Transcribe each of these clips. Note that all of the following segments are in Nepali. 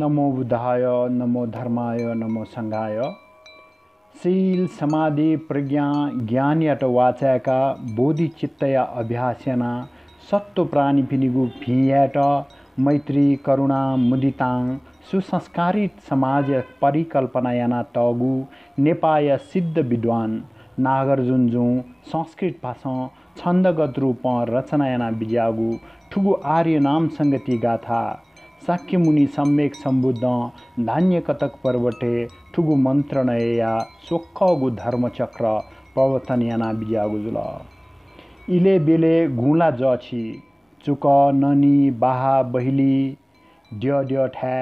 नमो बुद्धाय, नमो धर्माय, नमो संघाय। शील समाधि प्रज्ञा ज्ञानयाट वाचाका बोधिचित्तय अभ्यासेन सत्व प्राणी पिनिगु फियाट मैत्री करुणा मुदिताङ सुसंस्कारित समाज परिकल्पनायाना तगु नेपाय सिद्ध विद्वान नागार्जुनजु संस्कृत भाषा छन्दगत रूप रचनायाना बिजागु ठुगु आर्य नाम संगति गाथा साक्य मुनि सम्यक सम्बुद्ध धान्य कतक पर्वटे ठुगु मन्त्र नया सोक्खगु धर्मचक्र प्रवर्तन याना बिजागु जुल इले बेले गुला जछि चुक ननी बाहा बहिली ड्य ड्य ठ्या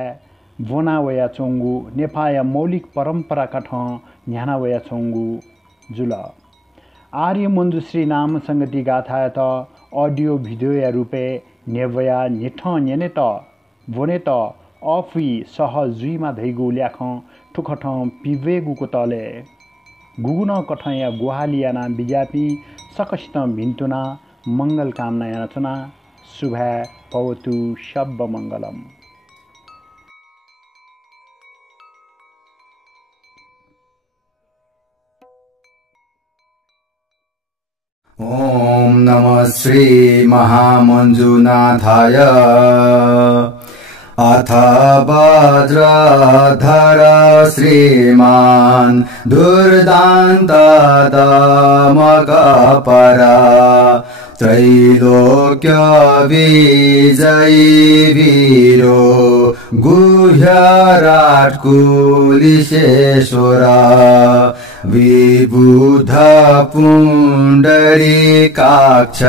भोना वया चोंगु नेपाय मौलिक परम्परा कठ न्याना वया चोंगु जुल आर्य मञ्जुश्री नाम संगति गाथा त अडियो भिडियो या रूपे नेवया नेठ नेने त भोने त अफी सह जुइमा धैगु ल्याख ठुखठ पिवेगुको तले गुगुन कठया गुहालियाना बिजापी सकस्त भिन्तुना मंगल कामना याचना शुभा भवतु शब्द मंगलम। ओम नमः श्री महामंजुनाथाय। अथ वज्रधर श्रीमान दुर्दान्तदमकपरा त्रैलोक्य विजयी वीरो गुह्यराट कुलिशेश्वर विबुध पुण्डरीकाक्ष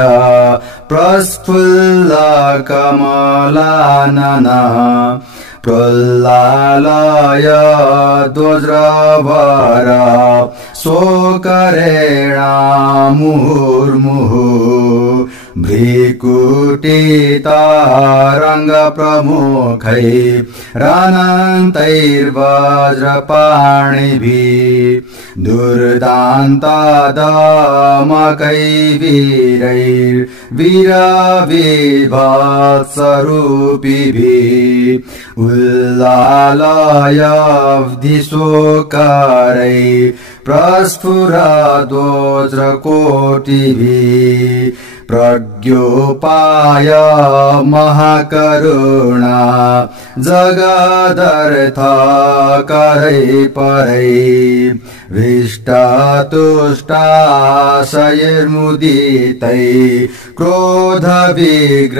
प्रस्फुल्ल कमलानन प्रह्लालय दोज्रवर शोकरेणा मुहुर्मुहुः भ्रिकुटितारङ्ग प्रमुखै रणन्तैर्वज्रपाणिभिः दुर्दान्तदमकै वीरविभत्सरूपिभिः उल्लालयब्धिशोकरै प्रस्फुरदोज्रकोटिभिः प्रज्ञोपाय महाकरुणा जगदर्थ करै परै हृष्टतुष्टाशयैर्मुदितै क्रोध विग्रहरूपिभिः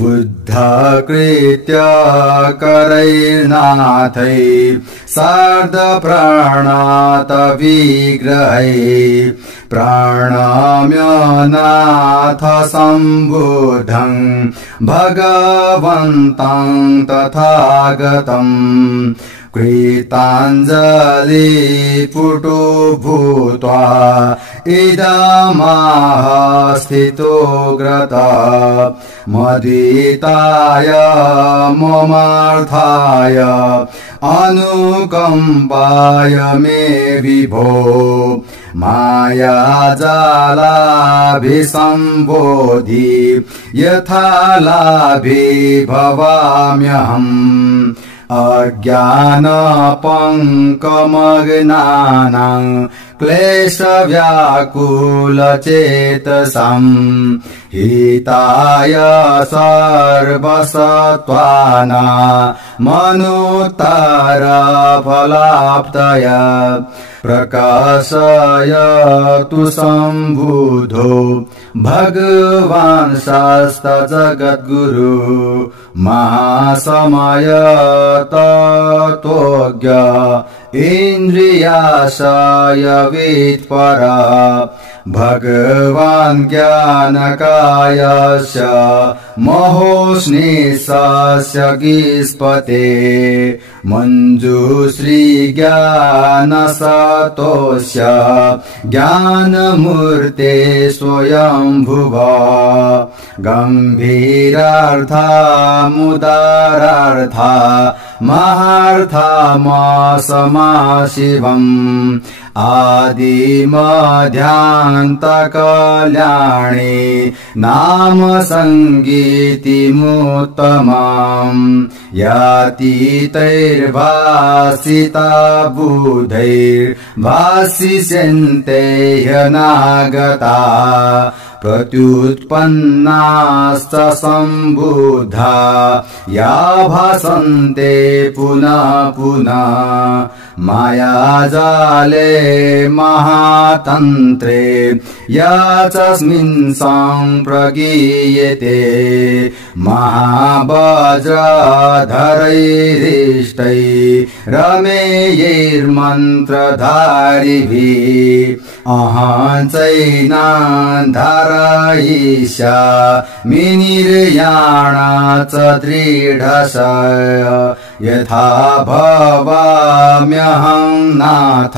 बुद्धकृत्य करैर्नाथै सार्ध प्राणात विग्रहै प्रणम्य नाथ सम्बुद्धं भगवन्तं तथागतं कृताञ्जलि पुटो भूत्वा इदमाह स्थितोऽग्रत मदिताय ममार्थाय अनुकम्पाय मे विभो मायाजालाभिसम्बोधि यथा लाभे भवाम्यहम् अज्ञानपङ्कमग्नानां क्लेशव्याकुलचेतसां हिताय सर्वसत्त्वानामनुत्तरफलाप्तय प्रकाशयतु सम्बुद्धो भगवान् शास्त्रजगद्गुरु महासमय तत्त्वज्ञ इन्द्रियाशय वित्परा भगवान् ज्ञानकायस्य महोष्णीशस्य गीस्पते मञ्जुश्री ज्ञानसतोस्य ज्ञानमूर्ते स्वयंभुव गम्भीरार्था मुदारार्था महार्थमसमाशिवम् आदिमध्यान्तकल्याणे नाम सङ्गीतिमुत्तमम् यातीतैर्भासिता बुधैर्भासिष्यन्ते ह्यनागता प्रत्युत्पन्नाश्च सम्बुद्धा या भासन्ते पुनः पुनः मायाजाले महातन्त्रे या चस्मिन् सम्प्रगीयते महावज्रधरैरिष्टै रमेयैर्मन्त्रधारिभिः अहञ्चैनान्धारयिष्या मिनिर्याणा च दृढशय यथा भवाम्यहं नाथ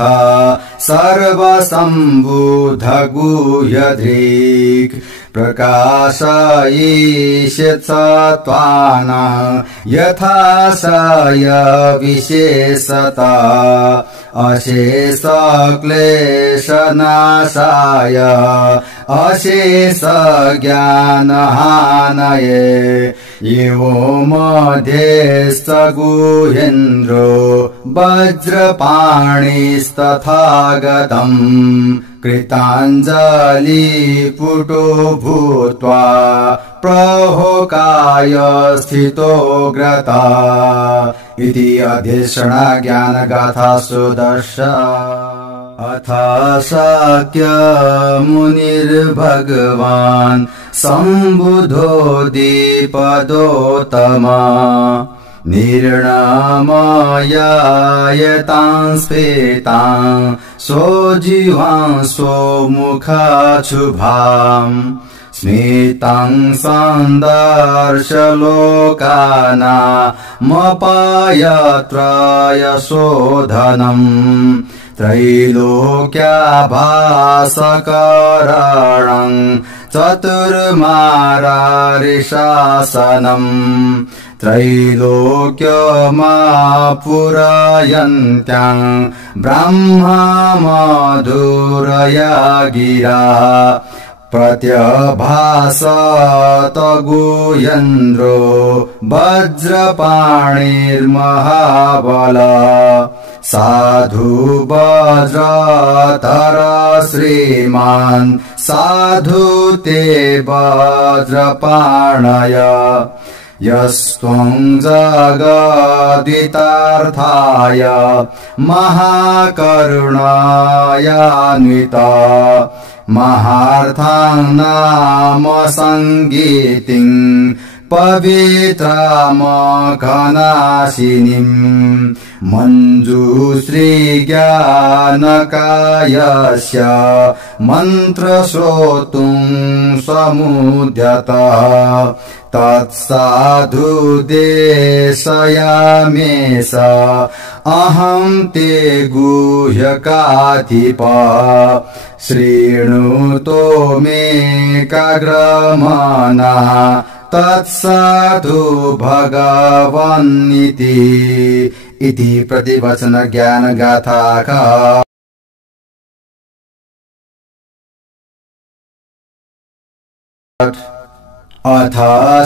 सर्वसम्बुधगुह्यदृक् प्रकाशयिष्यत्सत्त्वाना यथा शय विशेषता अशेषक्लेशनाशाय अशेषज्ञानहानये यो मध्येश्च गुहेन्द्रो वज्रपाणिस्तथागतम् कृताञ्जलिपुटो भूत्वा प्रहोकाय स्थितोऽग्रता इति अध्यक्षणा ज्ञानगाथा सुदर्शा अथ शाक्य मुनिर्भगवान् सम्बुधो दीपदोत्तमा निर्णमयायतां स्फेतां स्वजिह्वां स्वमुखाशुभाम् स्मितां सन्दर्शलोकानामपायत्रयशोधनम् त्रैलोक्याभासकरणं चतुर्मारारिशासनम् त्रैलोक्यमापुरयन्त्यां ब्रह्मा मधुरया गिरा प्रत्यभासत गुह्येन्द्रो वज्रपाणिर्महाबल साधु वज्रधर श्रीमान् साधु ते वज्रपाणय यस्त्वं जगदितार्थाय महाकरुणायान्विता महार्थां नाम सङ्गीतिं पवित्रमघनाशिनीम् मञ्जुश्रीज्ञानकायस्य मन्त्रश्रोतुं समुद्यत तत्साधु देशयामेष अहं ते गुह्यकाधिप शृणुतो मे काग्रमनः तत्साधु भगवन्निति इति प्रतिवचन ज्ञान गाथा अथ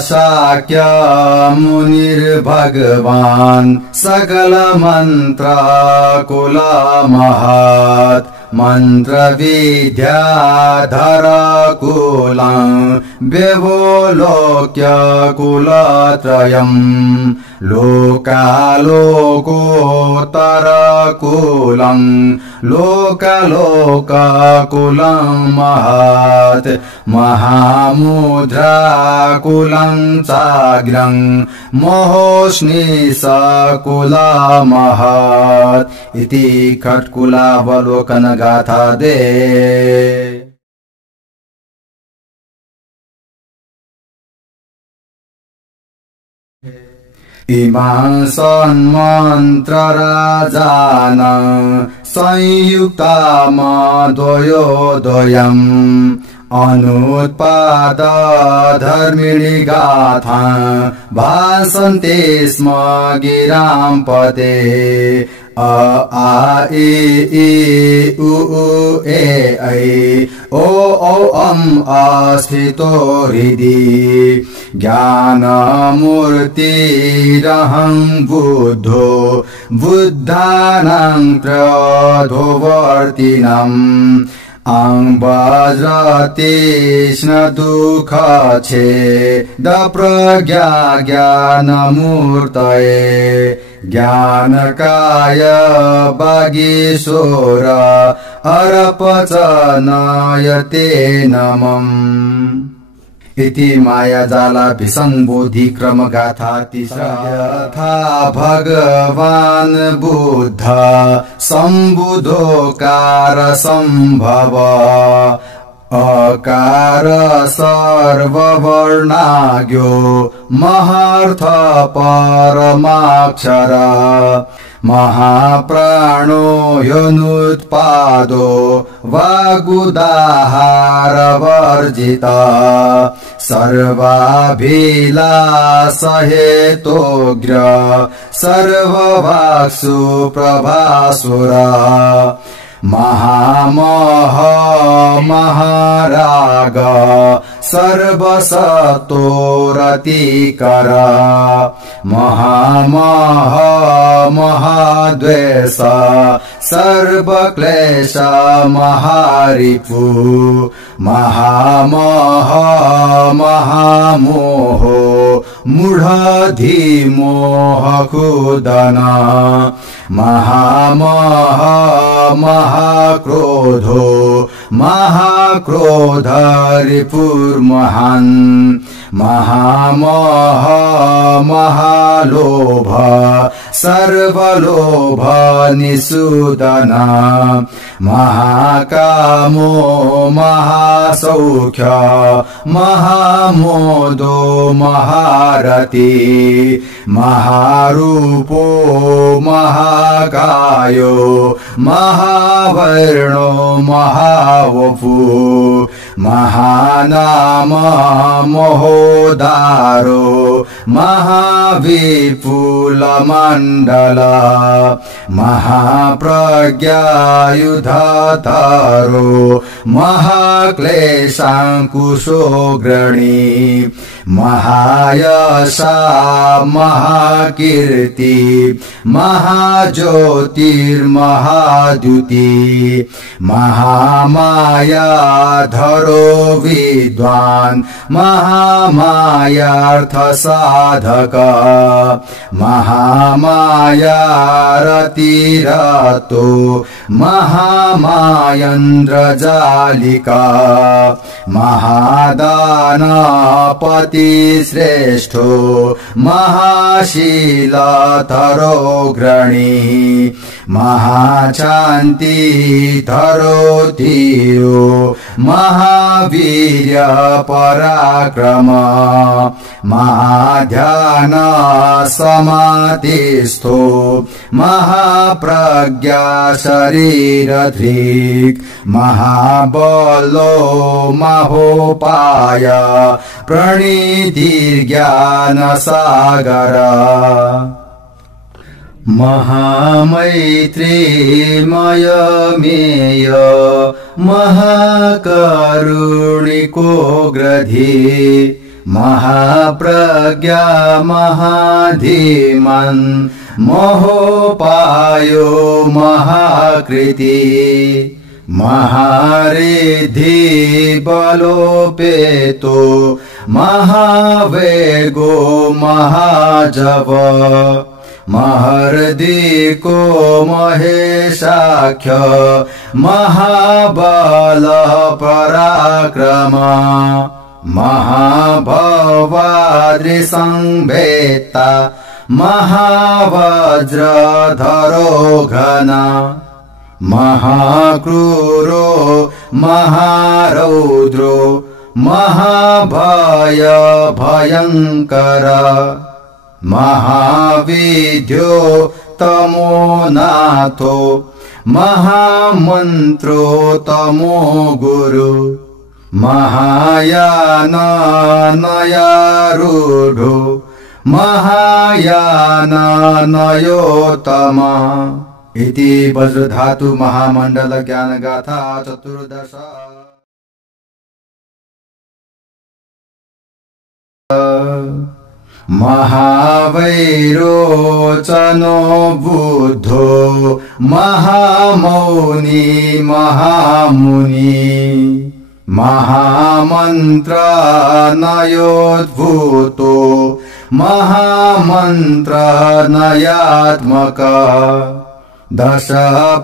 शाक्य मुनिर्भगवान् सकल मंत्र कुल महत् मंत्र विद्याधर कुलं व्यवलोक्य कुलत्रयम् लोकालोकोत्तर कुलं लोकलोककुलं महत् महामुद्रा कुलं चाग्रं महोष्णीसकुला महत् इति खट्कुलावलोकन गाथा दे इमां सन्मन्त्रराजान संयुक्ता मद्वयोदयम् अनुत्पाद धर्मिणी गाथा भासन्ते स्म गिरां पते अ आ इ उ ए ऐ ओ अम अस्थितो हृदि ज्ञानमूर्तिरहं बुद्धो बुद्धानां त्रयोवर्तिनम् वज्रतीक्ष्ण दुःख छेद प्रज्ञा ज्ञानमूर्तये ज्ञानकाय वागीश्वर अरपचनयते नमम् इति मायाजाला विसंबोधि क्रम गाथा यथा भगवान बुद्ध संबुधोकार संभव अकार सर्ववर्णाज्ञो महार्थ परमाक्षर महाप्राणो यनुत्पादो वागुदाहार वर्जिता सर्वाभिलाषहेतोग्र सर्ववाक्सु प्रभासुर महामह महाराग सर्वसत्तोरतिकर महामह महाद्वेष सर्वक्लेश महारिपु महामह महामोह मूढधिमोह खुदन महामह महाक्रोधो महाक्रोध रिपुर्महान् महामह महालोभ सर्वलोभ निषूदन महाकामो महासौख्य महामोदो महारति महारूपो महाकायो महावर्णो महावपु महानाम महोदारो महाविपुलमण्डल महाप्रज्ञायुधतारो महाक्लेशाङ्कुशोऽग्रणी महायशा महाकीर्ति महाज्योतिर्महाद्युति महामायाधरो विद्वान् महामायार्थसाधक महामायारतिरतो महामायन्द्रजालिका महादानपति श्रेष्ठो महाशीलधरोऽग्रणी महाशान्तिधरो धीरो महावीर्य पराक्रम महाध्यान समाधिस्थो महाप्रज्ञा शरीरधृक् महाबलो महोपाय प्रणिधिर्ज्ञान सागर महामैत्रीमयमेय महाकरुणिको ग्रधी महाप्रज्ञा महाधीमन् महोपायो महाकृति महारिद्धि बलोपेतो महावेगो महाजव महर्दिको महेशाख्य महाबल पराक्रम महाभवाद्रिसंवेत्ता महावज्रधरो घन महाक्रूरो महारौद्रो महाभय भयंकर महाविद्यो तमोनाथो महामन्त्रो तमो गुरु महायाननयारूढो महायाननयोत्तम इति वज्रधातु महामण्डल ज्ञान गाथा 14 महावैरोचनो बुद्धो महामौनी महामुनि महामन्त्रनयोद्भूतो महामन्त्रनयात्मक दश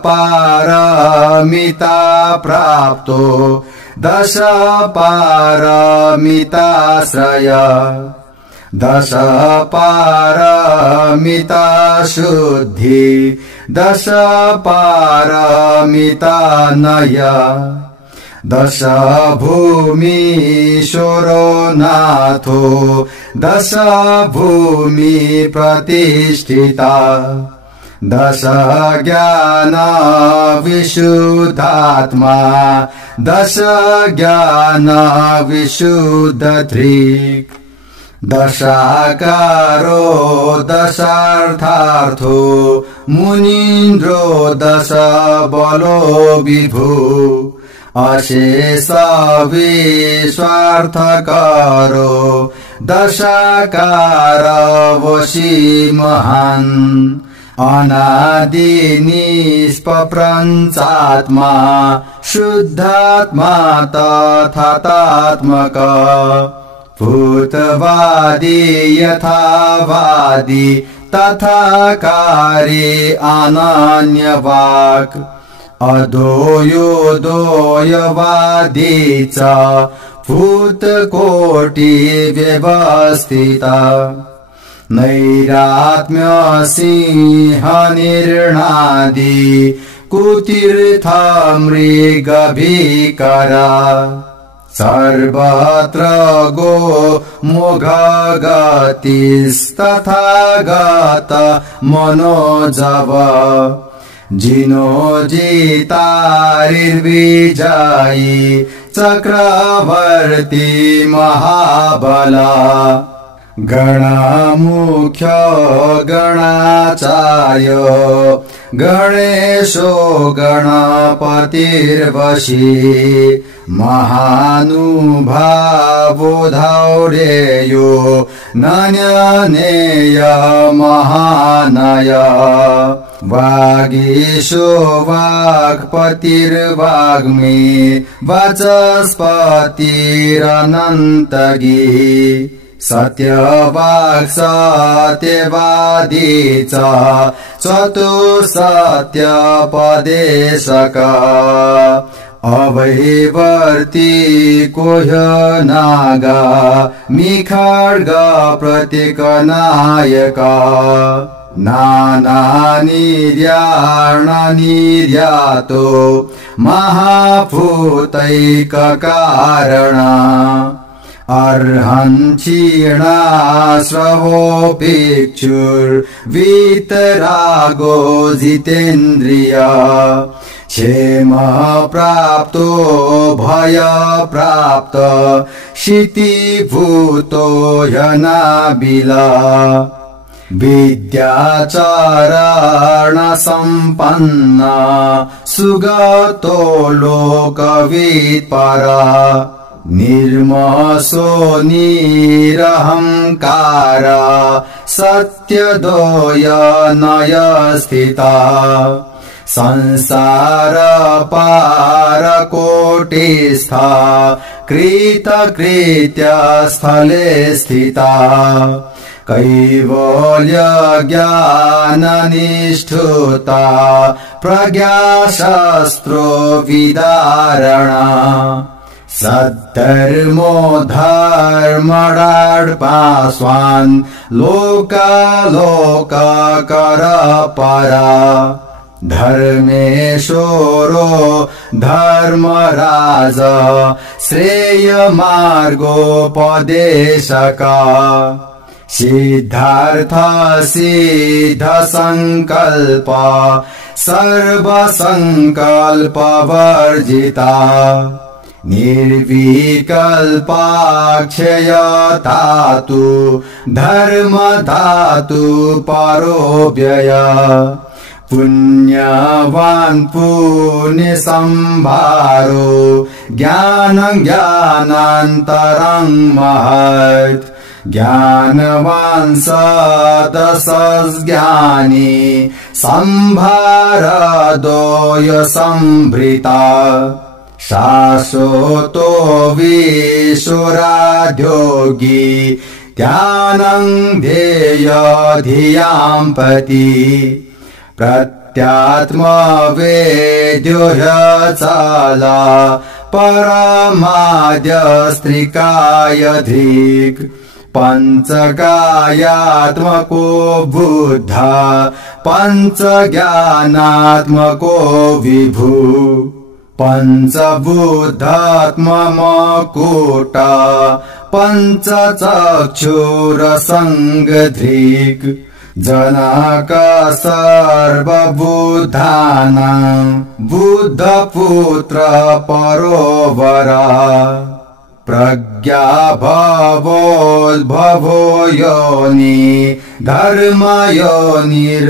पारमिता प्राप्तो दश पारमिताश्रय दश पारमिता शुद्धि दश पारमिता नय दश भूमीश्वरो नाथो दश भूमि प्रतिष्ठिता दश ज्ञान विशुद्धात्मा दश ज्ञान विशुद्ध दृक् दशाकारो दशार्थार्थो मुनीन्द्रो दश बलो विभु अशेष विश्वार्थकारो दशाकार वशी महान् अनादि निष्प्रपञ्चात्मा शुद्धात्मा तथात्मक भूतवादी यथावादी तथाकारी अनन्यवाक् अद्वयोदयवादी च भूतकोटि व्यवस्थिता नैरात्म्य सिंह निर्णादि कुतीर्थ मृगभीकरा सर्वत्र गो मोघगतिस्तथा गत मनोजव जिनो जितारिर्विजयी चक्रवर्ती महाबला गणामुख्य गणाचार्य गणेशो गणपतिर्वशी महानुभावो धौर्येयो नन्यनेय महानय वागीशो वाक्पतिर्वाग्मी वाचस्पतिरनन्तगी सत्यवाक् सत्यवादी च चतुस्सत्यपदेशक अवैवर्ती कोह्यनागा मिखड्ग प्रतीकनायक नानानिर्यातो महाभूतैककारण अर्हन्क्षीणाश्रवोऽपेक्षुर्वीतरागो जितेन्द्रिय क्षेम प्राप्तो भय प्राप्त क्षितिभूतो ह्यनाबिला विद्याचरण सम्पन्न सुगतो लोकवित्परा निर्मसो निरहंकार सत्यदोय नय स्थिता संसार पार कोटिस्था कृतकृत्य स्थले स्थिता कैवल्य ज्ञान निष्ठुता प्रज्ञाशास्त्रो विदारणा सद्धर्मो धर्मडाड्पास्वान् लोकालोककर परा धर्मेशोरो धर्मराज श्रेय मार्गोपदेशक सिद्धार्थ सिद्ध संकल्प सर्व संकल्प वर्जिता निर्विकल्पाक्षय धातु धर्म धातु परो व्यय पुण्यवान् पुण्य संभारो ज्ञान ज्ञानान्तरं महत् ज्ञानवान् सदसज्ञानी संभारदोय संभृता शाश्वतो विशुराध्योगी ध्यानं ध्येय धियां पति प्रत्यात्मवेद्यो ह्यचला परमाद्यस्त्रिकाय धृक् पंचकायात्मको बुद्धा पंचज्ञानात्मको विभु पंचबुद्धात्ममकूट पंचचक्षुरसङ्गधृक् जनक सर्वबुद्धानां बुद्धपुत्र परोवरा प्रज्ञा भवोद्भवो योनि धर्म योनिर्भवान्तकृत्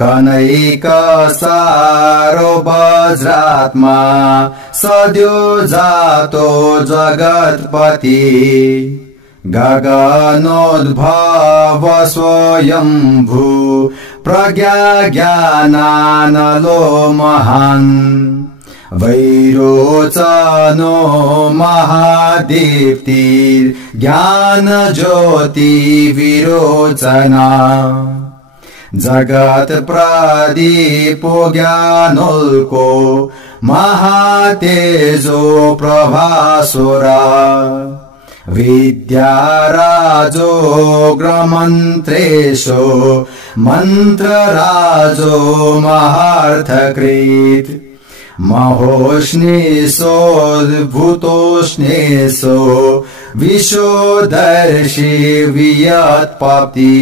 कनैक सारो वज्रात्मा सद्यो जातो जगत्पति गगनोद्भव स्वयंभू प्रज्ञा ज्ञानानलो महान् वैरोचनो महादीप्तिर्ज्ञान ज्योति विरोचना जगत प्रदीपो ज्ञानोल्को महातेजो प्रभासुरा विद्याराजोग्रमन्त्रेषु मन्त्रराजो महार्थकृत् महोष्णेषोद्भूतोष्णेषु विश्वदर्शी वियत्पाप्ति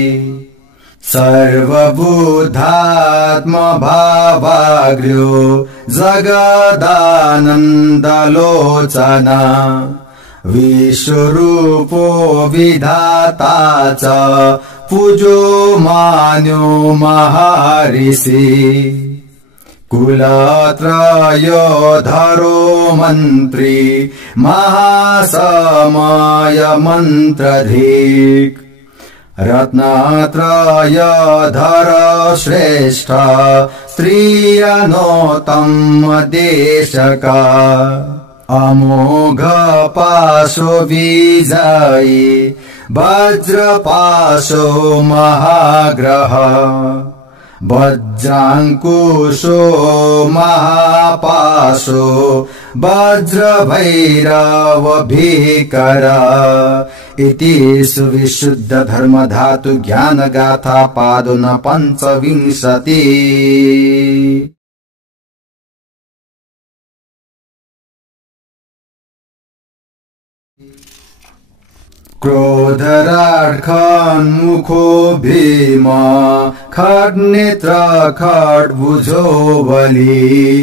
सर्वबुद्धात्मभावाग्र्यो जगदानन्दलोचना विश्वरूपो विधाता च पूजो मान्यो महाऋषि कुलत्रयोधरो मन्त्री महासमय मन्त्रधीक् रत्नत्रयधर श्रेष्ठ स्त्रियनोत्तम देशका अमोघ पाशो विजयी वज्रपाशो महाग्रह वज्राङ्कुशो महापाशो वज्रभैरव भीकर इति सुविशुद्ध धर्म धातु ज्ञान गाथा पादोन 25। क्रोधराट् खन्मुखो भीम खड्नेत्र खड्भुजो बली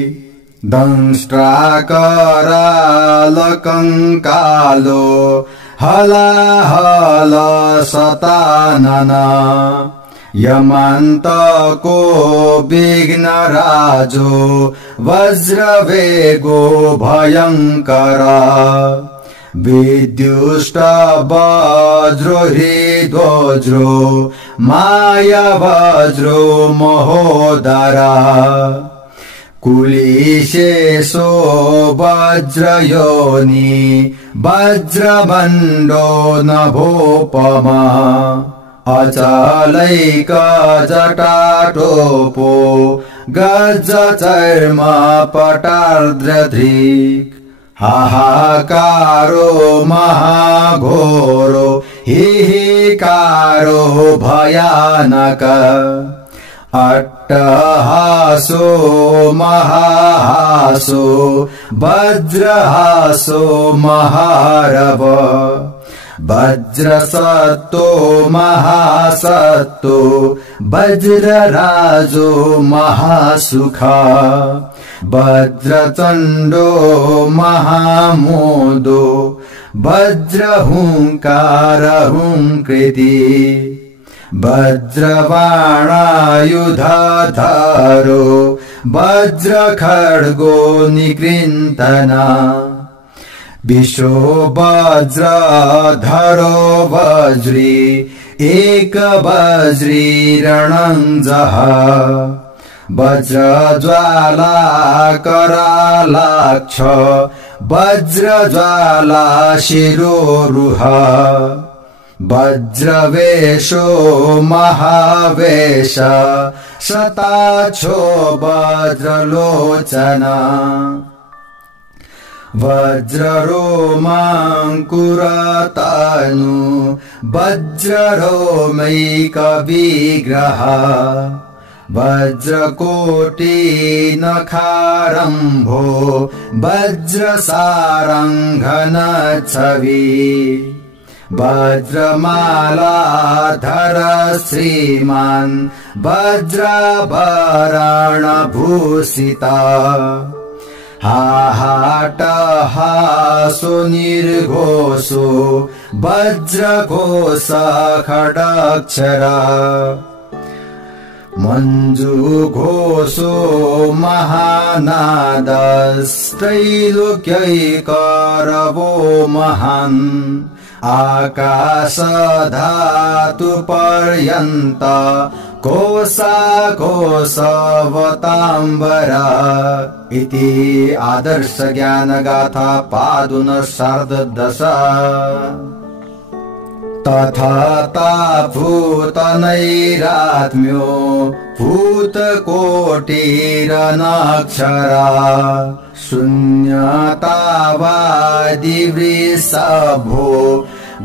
दंष्ट्राकरालकङ्कालो हलाहल शतानना यमन्तको विघ्नराजो वज्रवेगो भयङ्करा विद्युष्ट वज्रो हृद्वज्रो माया वज्रो महोदरा कुलिशेषो वज्रयोनि वज्रमण्डो नभोपमा अचलैक जटाटोपो गजचर्म पटार्द्रधृक् हाहाकारो महाघोरो हिहिकारो भयानक अट्टहासो महाहासो वज्रहासो महारव वज्रसत्तो महासत्तो वज्रराजो महासुखा वज्रचण्डो महामोदो वज्रहुङ्कार हुङ्कृति वज्रबाणायुधधरो वज्रखड्गो निकृन्तना विशो वज्रधरो वज्री एक वज्री रणञ्जः वज्रज्वाला करालाक्ष वज्रज्वाला शिरोरुह वज्रवेशो महावेश शताक्षो वज्रलोचना वज्ररोमाङ्कुरतनु वज्ररोमैकविग्रह वज्रकोटिनखारम्भो वज्रसारङ्घनच्छवि वज्रमालाधर श्रीमान् वज्राभरणभूषिता हाहाटहासो निर्घोषो वज्रघोष खडक्षरा मञ्जुघोषो महानादस्त्रैलोक्यैकरवो महान् आकाशधातु पर्यन्त कोशाघोषवताम्बरा इति आदर्श ज्ञानगाथा पादुन शार्ददश तथा भूतनैरात्म्यो भूतकोटिरनक्षरा शून्यतावादिवृषभो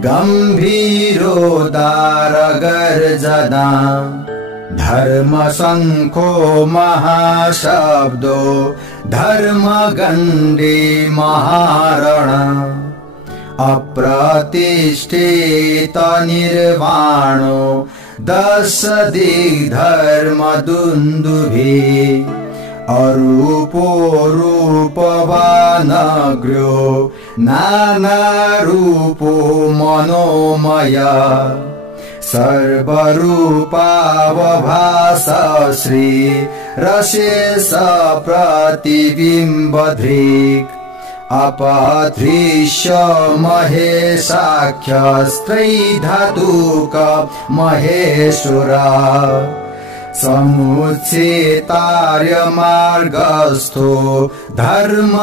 गम्भीरोदारगर्जना धर्मशङ्खो महाशब्दो धर्मगण्डे महारण अप्रतिष्ठित निर्वाणो दश दिग्धर्मदुन्दुभिः अरूपो रूपवानग्र्यो नानारूपो मनोमय सर्वरूपावभास श्री रसेश प्रतिबिम्बधृक् अपधृश्य महेशाख्यस्त्रैधातुक महेश्वरा समुच्चेतार्यमार्गस्थो धर्मकेतुर्महोदया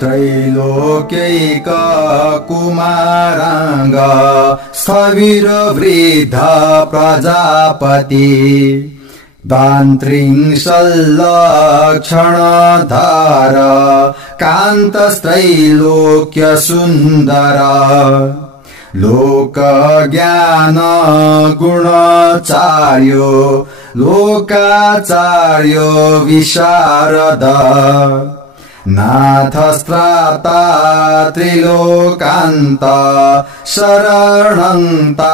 त्रैलोक्यैककुमाराङ्ग स्थविरवृद्ध प्रजापति दान्त्रिंशल्लक्षणधार कान्तस्त्रैलोक्यसुन्दर लोकज्ञान गुणाचार्यो लोकाचार्यो विशारद नाथस्त्राता त्रिलोकान्त शरणन्तायनुत्तरा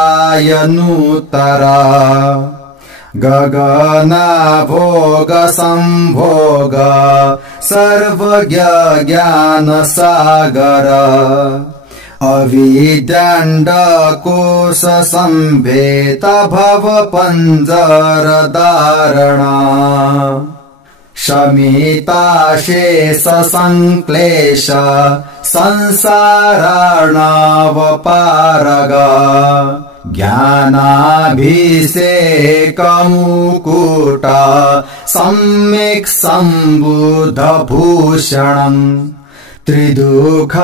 गगनाभोग संभोग सर्वज्ञ ज्ञान सागर अविद्याण्डकोश संभेत भव पंजर धारणा शमिताशेष संक्लेश संसारार्णवपारग ज्ञानाभिषेकमुकुट सम्यक् सम्बुद्ध भूषणम् त्रिदुःख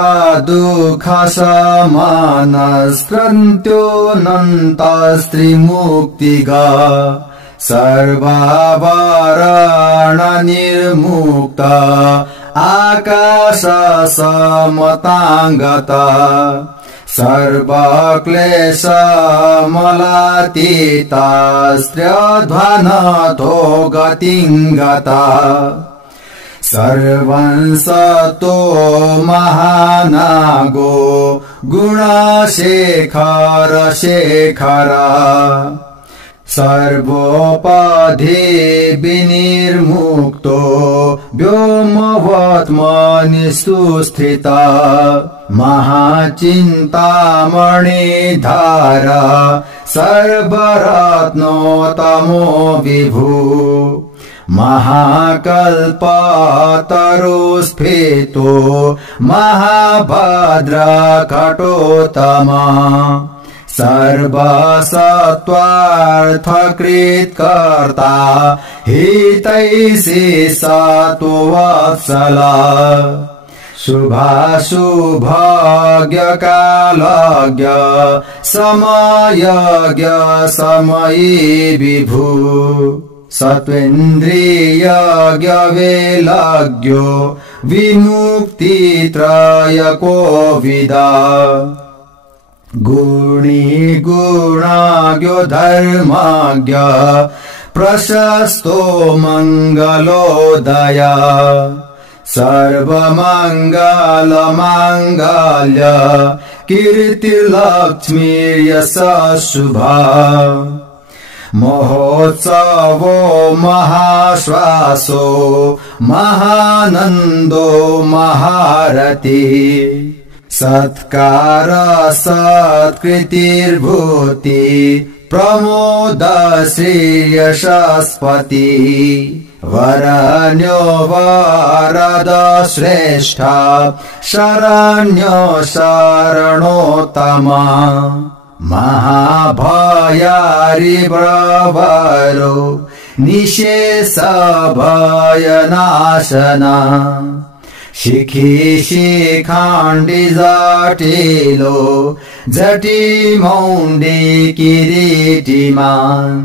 दुःख समानस्त्रन्त्योऽनन्तस्त्रिमुक्तिग सर्वावरण निर्मुक्त आकाश समताङ्गत सर्वक्लेश मलातीतास्त्र्यध्वानतो गतिङ्गता सर्वंसतो महानागो गुणशेखर शेखर सर्वोपधे विनिर्मुक्तो व्योमवत्मनिस्तु स्थिता महाचिन्तामणिधारा सर्वरत्नोत्तमो विभु महाकल्पतरुस्फीतो महाभद्रकटोत्तमा सर्वसत्त्वार्थकृत्कर्ता हितैषी सत्त्ववत्सला शुभाशुभज्ञकालज्ञ समयज्ञ समयी विभु सत्त्वेन्द्रियज्ञवेलज्ञो विमुक्तित्रयकोविदा गुणी गुणाज्ञो धर्मज्ञ प्रशस्तो मङ्गलोदया सर्वमङ्गलमाङ्गल्य कीर्तिर्लक्ष्मीर्यशुभा महोत्सवो महाश्वासो महानन्दो महारति सत्कार सत्कृतिर्भूति प्रमोद श्रेयसस्पति वरन्यो वरद श्रेष्ठ शरण्यो शरणोत्तमा महाभयारिब्रवरो निशेष भयनाशना शिखी शिखाण्डि जटिलो जटिमौण्डि किरीटिमान्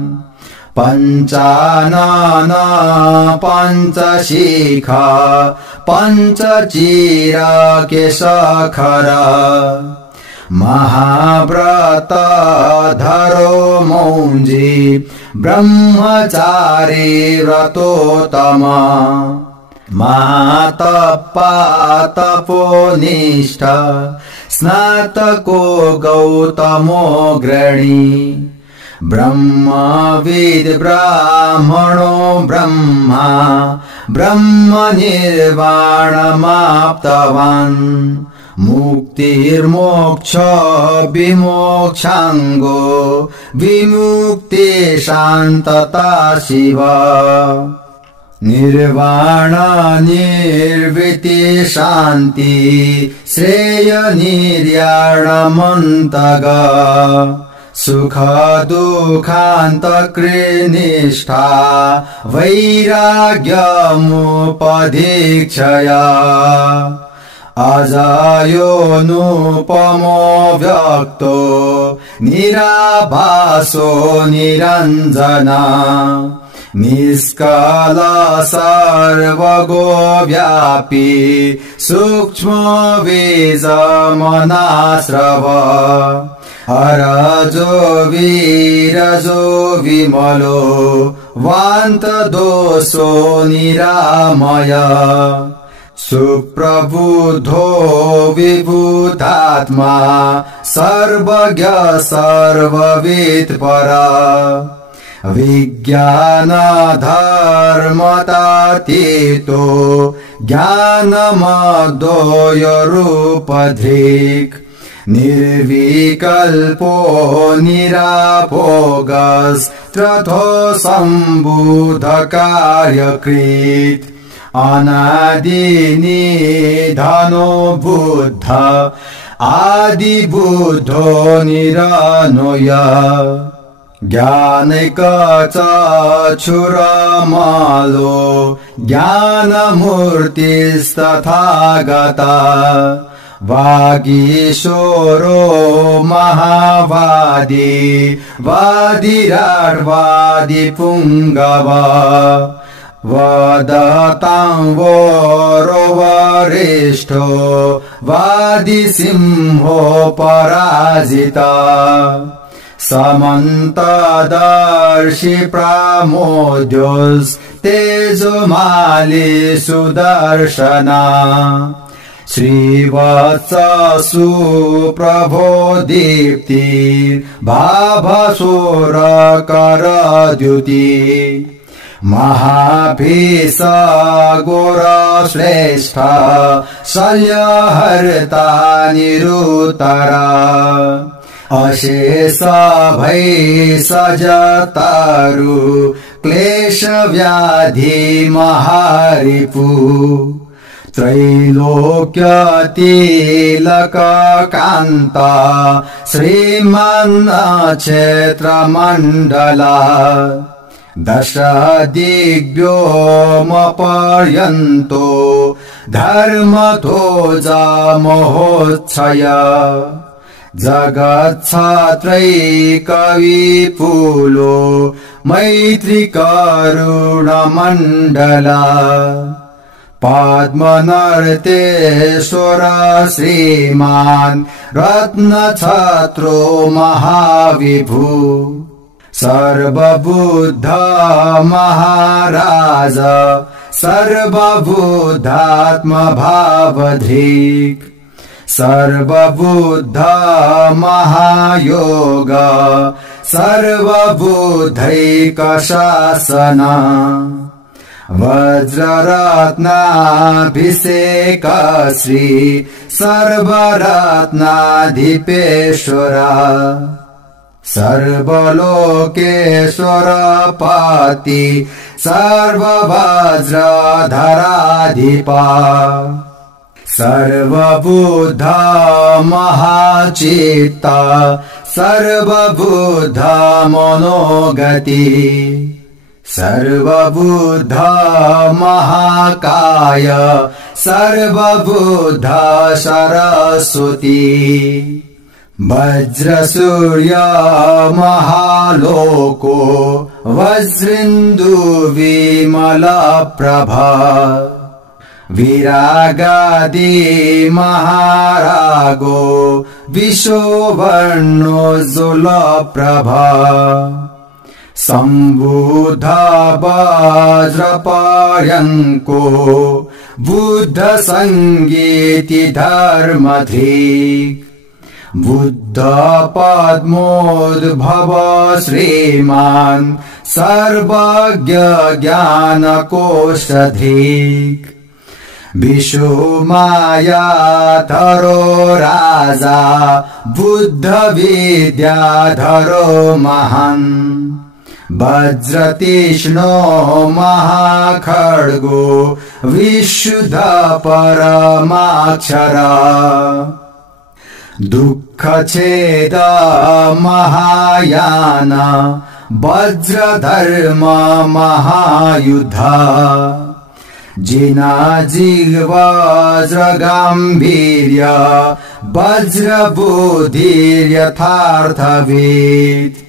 पञ्चानन पञ्चशिखा पञ्चचिरकेशखरा महाव्रत धरो मौञ्जी ब्रह्मचारी व्रतोत्तमा मातप्पातपोनिष्ठ स्नातको गौतमोऽग्रणी ब्रह्मविद् ब्राह्मणो ब्रह्मा ब्रह्मनिर्वाणमाप्तवान् मुक्तिर्मोक्ष विमोक्षाङ्गो विमुक्ति शान्तता शिव निर्वाण निर्वृत्ति शान्ति श्रेय निर्याणमन्तग सुख दुःखान्तकृनिष्ठा वैराग्यमुपदीक्षया अजयोऽनुपमो व्यक्तो निराभासो निरञ्जना निष्कल सर्वगो व्यापी सूक्ष्म बीजमनाश्रव अरजो वीरजो विमलो वान्त दोषो निरामय सुप्रबुद्धो विभूतात्मा सर्वज्ञ सर्ववित्परा विज्ञान धर्मतातीतो ज्ञानमद्वयरूपधृक् निर्विकल्पो निराभोगस्त्रथो सम्बुधकार्यकृत् अनादिनिधनो बुद्ध आदिबुद्धो निरनोय ज्ञानैकचक्षुरमालो ज्ञानमूर्तिस्तथागता वागीशोरो महावादी वादिराड्वादि पुङ्गवा वदतां वोरो वरिष्ठो वादिसिंहो पराजिता समन्तदर्शि प्रामोद्योस् तेजोमाली सुदर्शना श्रीवत्ससु प्रभो दीप्ति भाभसोर करद्युति महाभीष गोर श्रेष्ठ शल्यहर्ता निरुतरा अशेष भै सजतारु क्लेश व्याधि महारिपु त्रैलोक्य तिलक कान्ता श्रीमन् क्षेत्र मण्डला दश दिग्व्योमपर्यन्तो धर्मध्वजा महोच्छय जगत्छत्रैकविपुलो मैत्रिकरुणमण्डला पद्मनर्तेश्वर श्रीमान् रत्नछत्रो महाविभु सर्वबुद्ध महाराज सर्वबुद्धात्मभावधृक् सर्वबुद्ध महायोग सर्वबुद्धैकशासन वज्ररत्नाभिषेक श्री सर्वरत्नाधिपेश्वर सर्वलोकेश्वर पति सर्ववज्रधराधिपा सर्वबुद्ध महाचित्त सर्वबुद्ध मनोगति सर्वबुद्ध महाकाय सर्वबुद्ध सरस्वती वज्रसूर्य महालोको वज्रेन्दु विमल प्रभा विरागादि महारागो विश्ववर्णोज्ज्वल प्रभा सम्बुद्ध वज्रपर्यङ्को बुद्ध संगीति धर्मधिक् बुद्ध पद्मोद्भव श्रीमान् सर्वज्ञ ज्ञानकोशधिक् विश्वमायाधरो राजा बुद्ध विद्याधरो महान् वज्रतीक्ष्णो महाखड्गो विशुद्ध परमाक्षरा दुःखछेद महायान वज्रधर्म महायुद्ध जिनाजिह्वज्रगाम्भीर्य वज्रबुद्धिर्यथार्थवित्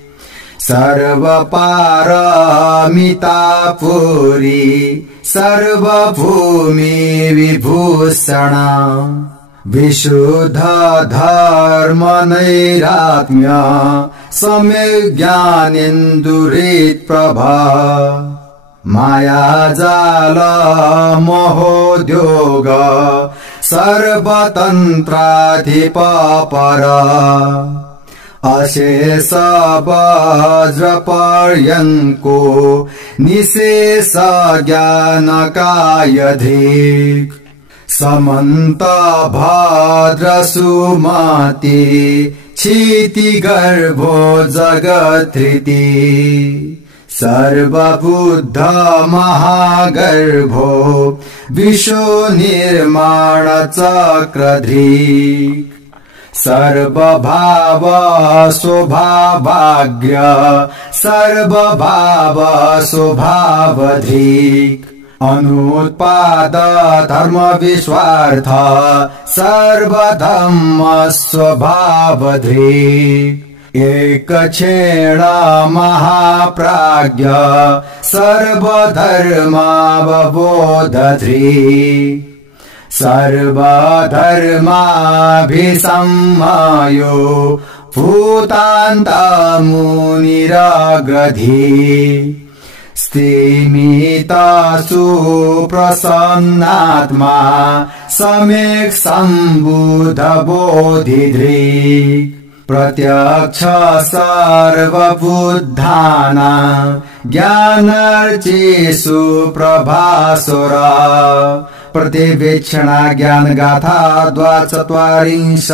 सर्वपारमितापुरी सर्वभूमि विभूषण विशुद्ध धर्म नैरात्म्य सम्यक् ज्ञानेन्दुरित् प्रभा मायाजाल मोहोद्योग सर्वतन्त्राधिपर अशेष वज्रपर्यङ्को निशेष ज्ञानकायधिक् समन्त भद्रसुमति क्षितिगर्भो जगत्रिति सर्वबुद्ध महागर्भो विश्वनिर्माण चक्रधृक् सर्वभाव स्वभावाग्र्य सर्वभाव स्वभावधिक् अनुत्पाद धर्म विश्वार्थ सर्वधम्म स्वभावधृक् एकक्षेण महाप्राज्ञ सर्वधर्मावबोधधृक् सर्वधर्माभिसंमयो भूतान्तमुनिरगधि स्थिमितासु प्रसन्नात्मा सम्यक् सम्बुद्धबोधिधृक् प्रत्यक्ष सर्वबुद्धानां ज्ञानार्चेषु प्रभासुर प्रतिवेक्षणा ज्ञानगाथा 24।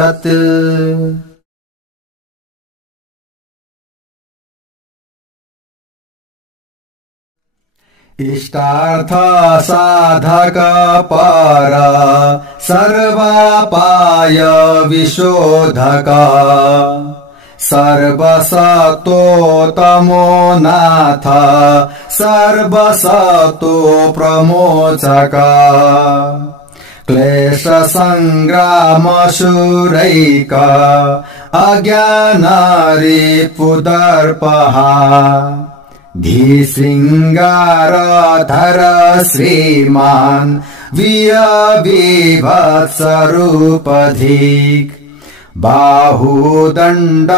इष्टार्थ साधक पर सर्वापाय विशोधक सर्वसत्तोत्तमो नाथ सर्वसत्तो प्रमोचक क्लेश संग्राम शूरैक अज्ञान रिपुदर्पहा धीशृङ्गारधर श्रीमान् वीरविभत्सरूपधिक् बाहुदण्ड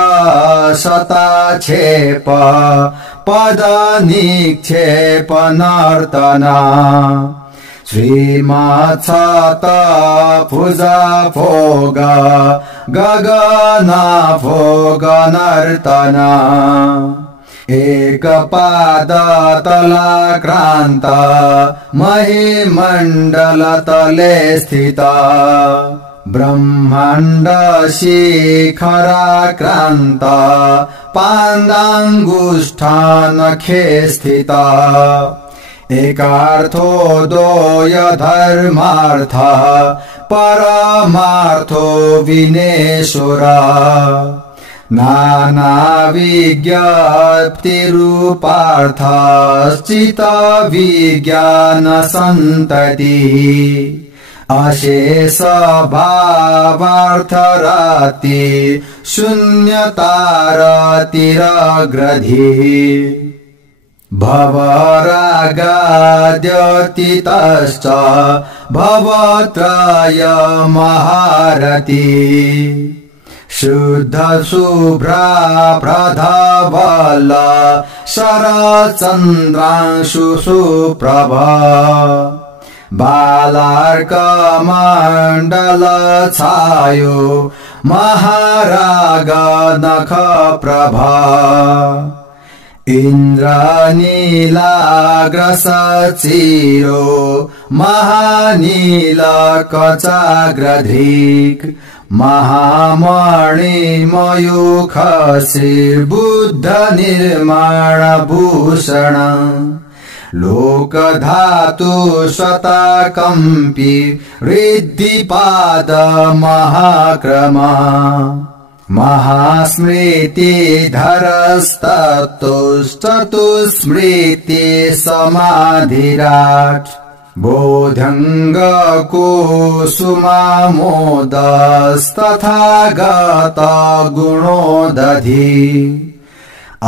शतक्षेप पदनिक्षेप नर्तना श्रीमत्सत भुजा भोग गगन भोग नर्तना एकपाद तलाक्रान्त महीमण्डल तले स्थित ब्रह्माण्ड शिखराक्रान्त पादाङ्गुष्ठानखे स्थित एकार्थो द्वय धर्मार्थ परमार्थो विनेश्वर नानाविज्ञप्तिरूपार्थश्चित विज्ञान सन्तति अशेष भावार्थराति शून्यतारतिरग्रधि भवरागाद्यतीतश्च भवत्रय महारति शुद्ध शुभ्रा प्रधवल शरचन्द्रांशु सुप्रभा बालार्कमण्डल छायो महाराग नख प्रभा इन्द्रनीलाग्रसचिरो महानीलकचाग्रधिक् महामणिमयूखशिर्बुद्ध निर्माण भूषण लोकधातु शतकम्पि रिद्धिपाद महाक्रमा महास्मृतिधरस्ततुश्चतुस्मृति समाधिराट् बोधङ्गकुसुमामोदस्तथागत गुणोदधि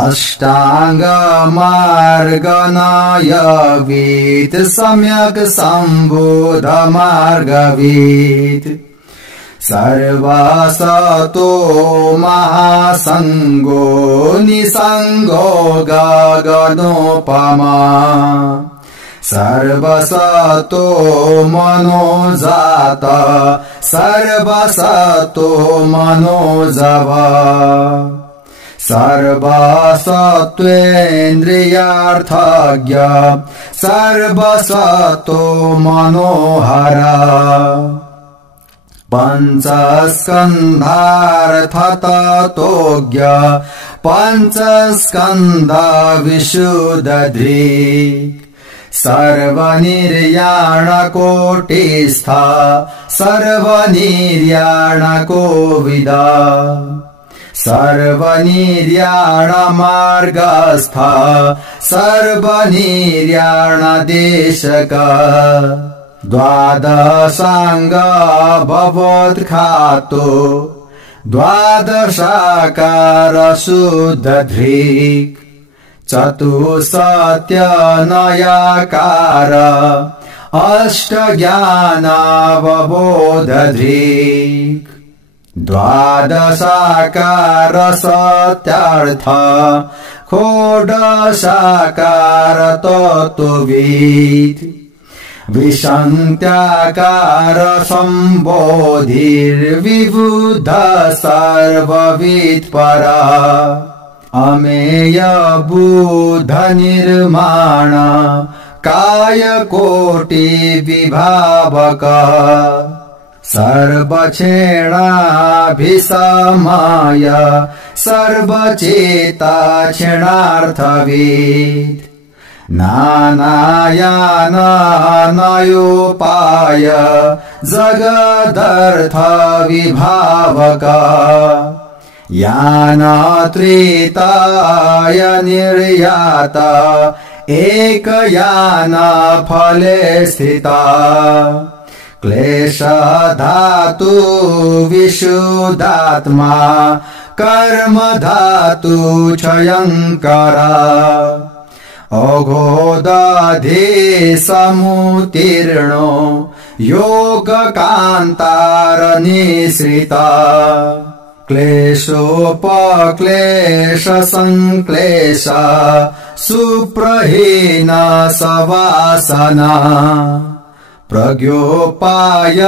अष्टाङ्गमार्गनायवीत् सम्यक् सम्बोधमार्गवीत् सर्वसतो महासङ्गो निसङ्गो गगनोपमा सर्वसतो मनोजात सर्वसतो मनोजव सर्वसत्त्वेन्द्रियार्थज्ञ सर्वसतो मनोहर पञ्चस्कन्धार्थतत्त्वज्ञ पञ्चस्कन्ध विशुद्धधृक् सर्वनिर्याणकोटिस्थ सर्वनिर्याणकोविद सर्वनिर्याणमार्गस्थ सर्वनिर्याणदेशक द्वादशाङ्ग भवत्खातो द्वादशाकार शुद्धधृक् चतुस्सत्यनयाकार अष्टज्ञानावबोधधृक् द्वादशाकार सत्यार्थ षोडशाकार तत्त्ववित् विशन्त्याकार सम्बोधिर्विबुध सर्ववित् परा अमेय बुध निर्माण काय कोटि विभावक सर्वक्षेणाभिसमाय सर्वचेता क्षणार्थवित् नानायानयोपाय जगदर्थ विभावक यानत्रेताय निर्यात एकयान फले स्थिता क्लेश धातु विशुद्धात्मा कर्म धातु क्षयंकरा अघोदधे समुतीर्णो योग कांतार निश्रिता क्लेशोपक्लेश संक्लेश सुप्रहीन सवासना प्रज्ञोपाय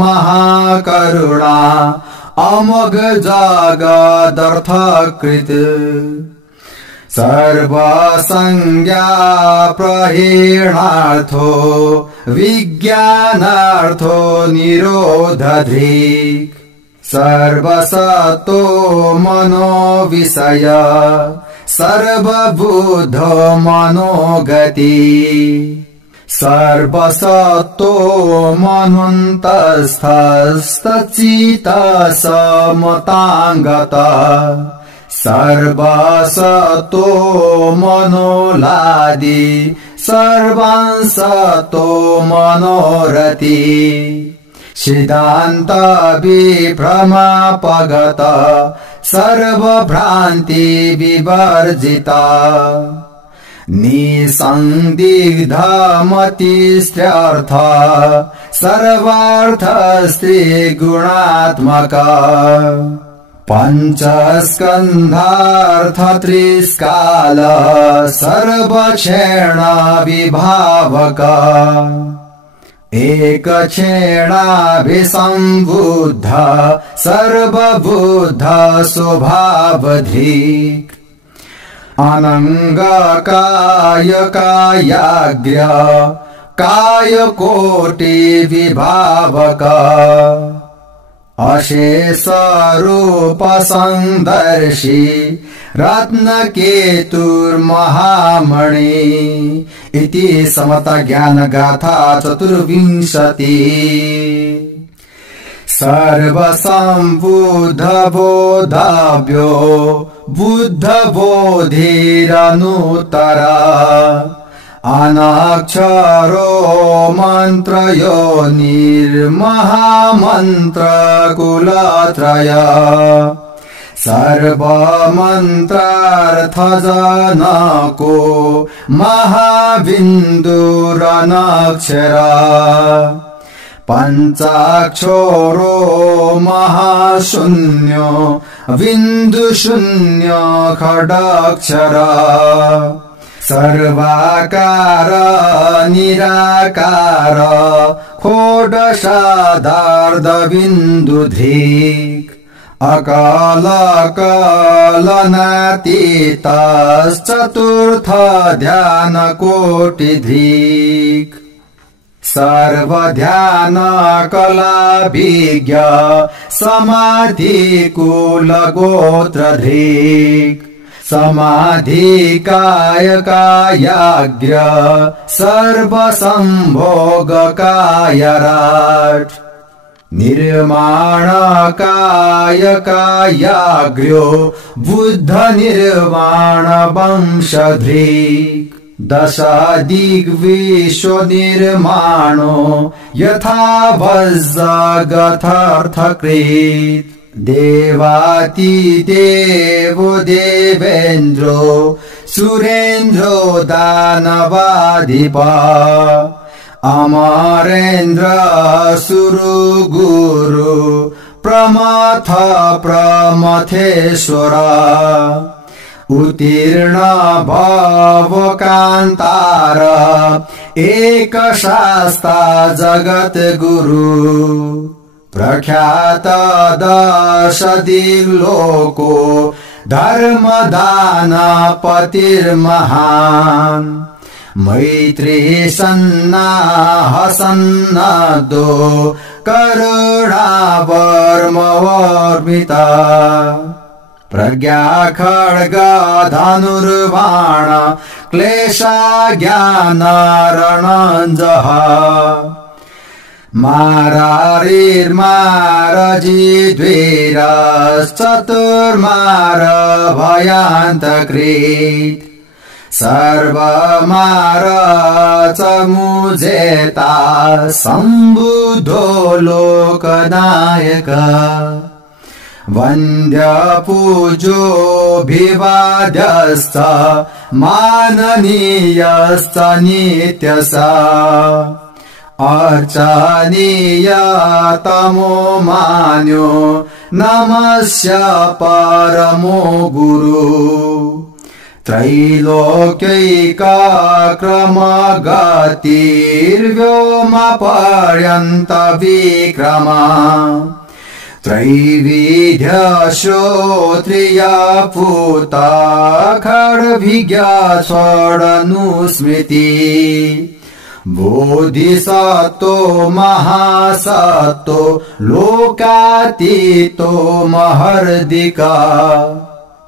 महाकरुणा अमोघ जगदर्थकृत सर्वसंज्ञा प्रहीणार्थो विज्ञानार्थो निरोधधृक् सर्वसतो मनो विषय सर्वबुद्धो मनोगति सर्वसतो मनन्तस्थस्तचित समतांगत सर्वसतो मनोलादि सर्वांसतो मनोरति सिद्धान्त विभ्रमापगत सर्वभ्रान्ति विवर्जिता निसन्दिग्धमतिस्त्र्यर्थ सर्वार्थ स्त्रीगुणात्मक पंचस्कन्धार्थ त्रिस्काल सर्वक्षेण विभावक एक क्षेणाभिसंबुद्ध सर्वबुद्ध स्वभावधृक् अनंगकाय कायाग्र्य कायकोटि विभावक अशेष रूप संदर्शी रत्नकेतुर्महामणि इति समता ज्ञान गाथा 24 सर्वसंबुद्ध बोधाभ्यो बुद्ध बोधिरनुत्तरा अनाक्षरो मंत्रयो निर्महामंत्र कुलत्रय सर्वमंत्रार्थ जनको महाबिन्दुरनक्षरा पंचाक्षरो महाशून्यो बिन्दुशून्य खडाक्षरा सर्वाकार निराकार षोडशार्ध बिन्दुधृक् अकाल कलनातीतश्चतुर्थ ध्यान कोटिधृक् सर्वध्यान कलाभिज्ञ समाधि कुल गोत्रधृक् समाधि काय कायाग्र्य सर्वसंभोग कायराट् निर्माण काय कायाग्र्यो बुद्ध निर्माण वंशधृक् दशादिग्विश्व निर्माणो यथा वज्रगथर्थकृत् देवातिदेवो देवेन्द्रो सुरेन्द्रो दानवाधिपा अमरेन्द्र सुरु गुरु प्रमथ प्रमथेश्वरा उत्तीर्ण भव कान्तार एक शास्ता जगत गुरु प्रख्यात दश दिग्लोको धर्म दान पतिर्महान् मैत्री सन्नाह सन्नदो करुणावर्मवर्मिता प्रज्ञा खड्ग धनुर्बाण क्लेशा ज्ञान रणञ्जः मारारिर्मारजिद्वीरश्चतुर्मार भयान्तकृत् सर्वमार च मुजेता सम्बुद्धो लोकनायक वन्द्य पूजोऽभिवाद्यश्च माननीयश्च नित्यश अर्चनीय तमो मान्यो नमस्य परमो गुरु त्रैलोक्यैकाक्रमगतिर्व्योम पर्यन्त विक्रमा त्रैविध्य श्रोत्रिय पूत खड्भिज्ञ षडनुस्मृति बोधिसत्तो महासत्तो लोकातीतो महर्दिका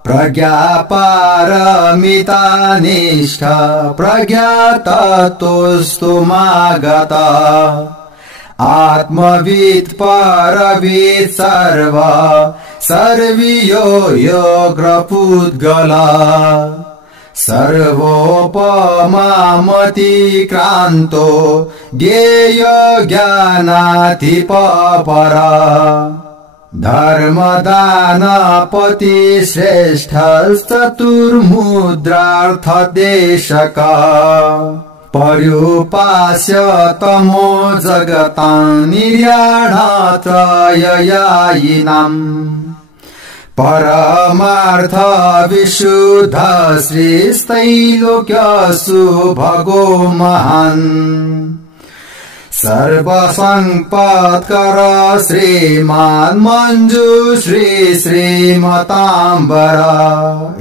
प्रज्ञा पारमिता निष्ठा प्रज्ञातत्वस्तुमागता आत्मवित् परवित् सर्व सर्वीयो योग्रपुद्गला सर्वोपमामतिक्रान्तो ज्ञेय ज्ञानाधिपपरा धर्मदानपति श्रेष्ठश्चतुर्मुद्रार्थदेशका पर्युपास्य तमो जगतां निर्याणात्रययायिनाम् परमार्थ विशुद्ध श्रीस्तैलोक्य सुभगो महान् सर्वसंपत्कर श्रीमान् मञ्जुश्री श्रीमताम्बर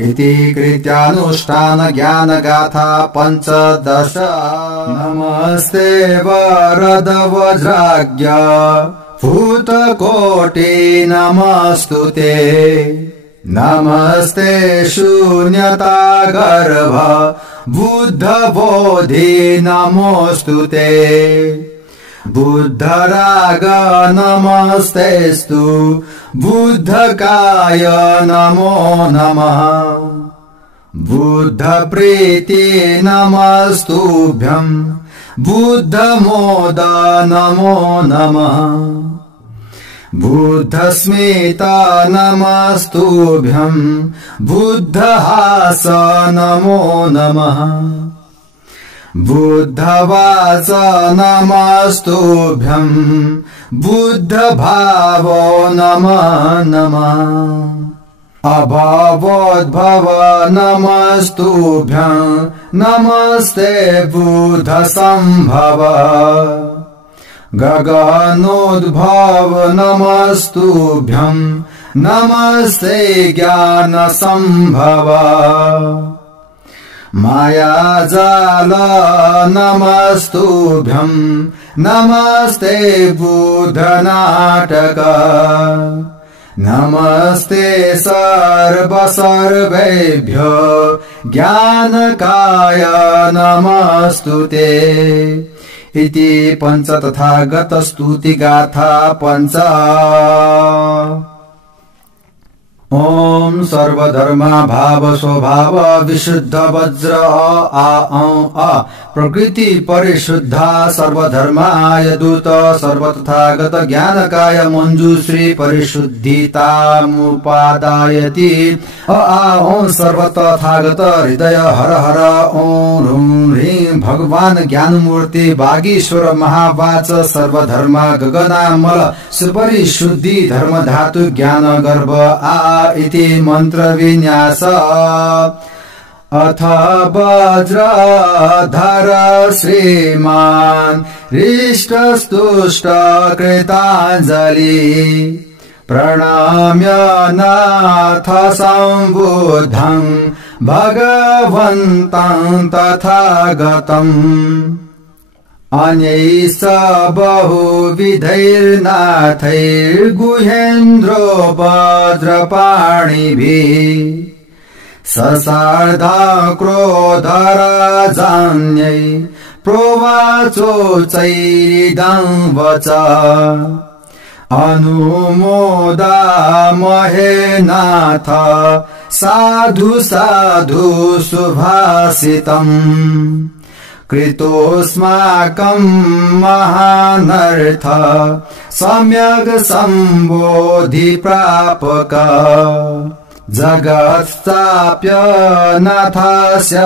इति कृत्यानुष्ठान ज्ञान गाथा 15। नमस्ते वरद वज्राज्ञ भूतकोटि नमस्तुते नमस्ते शून्यता गर्भ बुद्ध बोधि नमोस्तुते बुद्धराग नमस्तेस्तु बुद्धकाय नमो नमः बुद्धप्रीति नमस्तुभ्यं बुद्धमोद नमो नमः बुद्धस्मिता नमस्तुभ्यं बुद्धहास नमो नमः बुद्धवाच नमस्तुभ्यं बुद्धभाव नमः नमः अभवोद्भव नमस्तुभ्यं नमस्ते बुद्धसम्भव गगनोद्भव नमस्तुभ्यं नमस्ते ज्ञानसम्भव मायाजाल नमस्तुभ्यं नमस्ते बुद्धनाटक नमस्ते सर्वेभ्यो ज्ञानकाय नमस्तुते इति पंच तथागत स्तुति गाथा 5। ओम सर्वधर्मा भाव स्वभाव विशुद्ध वज्र आ प्रकृति परिशुद्धा सर्वधर्माय दूत सर्वतथागत ज्ञानकाय मंजूश्री परिशुद्धितामुपादायति ओम सर्वतथागत हृदय हर हर ओम ह्रीं भगवान ज्ञानमूर्ति बागीश्वर महावाच सर्वधर्म गगनामल सुपरिशुद्धि धर्म धातु ज्ञान गर्भ आ इति मन्त्र विन्यास अथ वज्रधर श्रीमान हृष्टस्तुष्ट कृताञ्जलि प्रणम्य नाथ सम्बुद्धं भगवन्तं तथागतम् अन्यैश्च बहुविधैर्नाथैर्गुहेन्द्रो वज्रपाणिभिः ससार्धा क्रोधराजान्यै प्रोवाचोचैरिदं वच अनुमोदामहे नाथ साधु साधु सुभाषितम् कृतोऽस्माकं महानर्थ सम्यग् सम्बोधि प्रापक जगत्स्थाप्य नाथस्य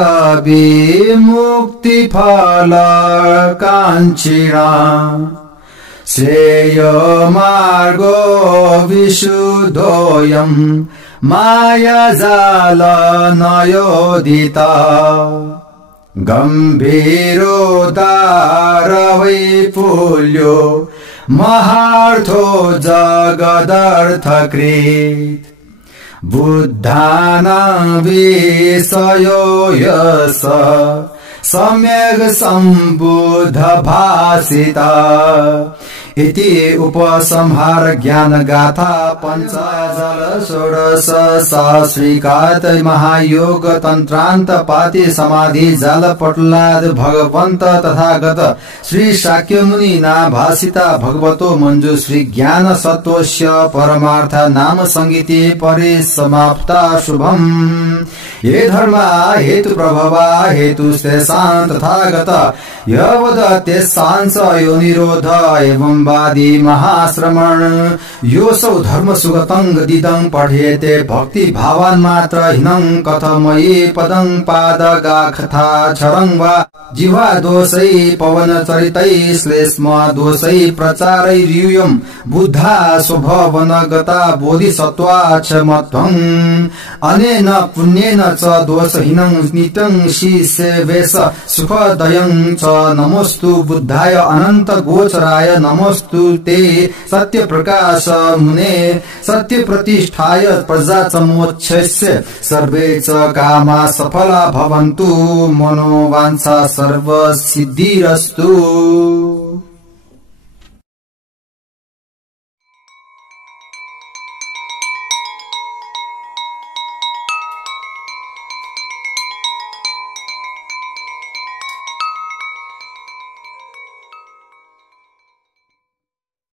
विमुक्तिफलकाङ्क्षिणा श्रेयो मार्गो विशुद्धोऽयं मायाजालनयोदिता गम्भीरोदार वैपुल्यो महार्थो जगदर्थकृत् बुद्धानां विषयो यस सम्यग् सम्बुद्ध भाषिता इति उपसंहार ज्ञान गाथा पंचाजल षोडश सहस्रिकात महायोग तंत्रांत पाति समाधि जाल पटलाद भगवंत तथागत श्री शाक्य मुनि ना भाषिता भगवतो मंजु श्री ज्ञान सत्वस्य परमार्थ नाम संगीति परिसमाप्ता शुभम ये धर्मा हेतु प्रभवा हेतु शेषां तथागत यवद तेषांस यो निरोध एवं वादी महाश्रमण योसौ धर्म सुगतं गदिदं पठेते भक्ति भावान् मात्र हिनं कथमयि पदं पादगाखथा क्षरं वा जिह्वा दोषै पवन चरितै श्लेष्म दोषै प्रचारैर्यूयं बुद्धा स्वभवन गता बोधिसत्वा क्षमत्वं अनेन पुण्येन च दोषहीनं नित्यं शिसेवेश सुखदयं च नमोस्तु बुद्धाय अनंत गोचराय नमोस्तु ते सत्य प्रकाश मुने सत्य प्रतिष्ठाय प्रजा च मोक्षस्य सर्वे च कामा सफला भवन्तु मनोवांछा सर्व सिद्धिरस्तु।